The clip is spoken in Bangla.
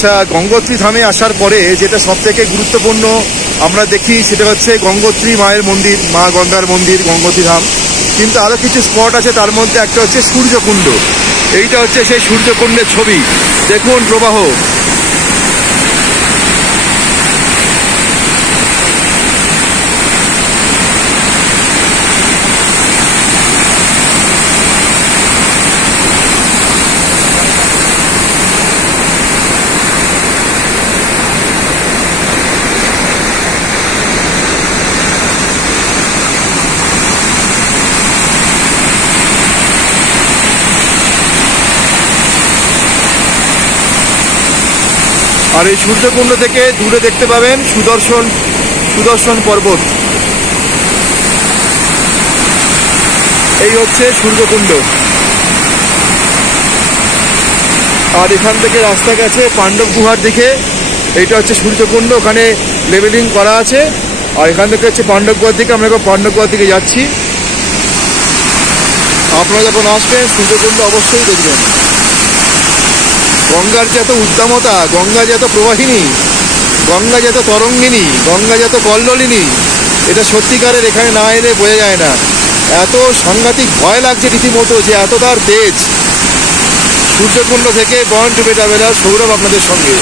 আচ্ছা, গঙ্গোত্রী ধামে আসার পরে যেটা সব থেকে গুরুত্বপূর্ণ আমরা দেখি সেটা হচ্ছে গঙ্গোত্রী মায়ের মন্দির, মা গঙ্গার মন্দির, গঙ্গোত্রী ধাম। কিন্তু আরও কিছু স্পট আছে, তার মধ্যে একটা হচ্ছে সূর্যকুণ্ড। এইটা হচ্ছে সেই সূর্যকুণ্ডের ছবি, দেখুন প্রবাহ। আর এই সূর্যকুণ্ড থেকে দূরে দেখতে পাবেন সুদর্শন পর্বত। এই হচ্ছে সূর্যকুণ্ড। আর এখান থেকে রাস্তা গেছে পাণ্ডব গুহার দিকে। এইটা হচ্ছে সূর্যকুণ্ড, ওখানে লেভেলিং করা আছে। আর এখান থেকে হচ্ছে পাণ্ডব গুহার দিকে, আমরা এখন পাণ্ডব গুহার দিকে যাচ্ছি। আপনারা যখন আসবেন সূর্যকুণ্ড অবশ্যই দেখবেন। গঙ্গার যে এত উদ্দামতা, গঙ্গা যে এত প্রবাহিনী, গঙ্গা যে এত তরঙ্গিনী, গঙ্গা যে এত কল্লোলিনী, এটা সত্যিকারের এখানে না এলে বোঝা যায় না। এত সাংঘাতিক ভয় লাগছে রীতিমতো, যে এত তার তেজ। সূর্যকুণ্ড থেকে born to be traveller Saurav আপনাদের সঙ্গে।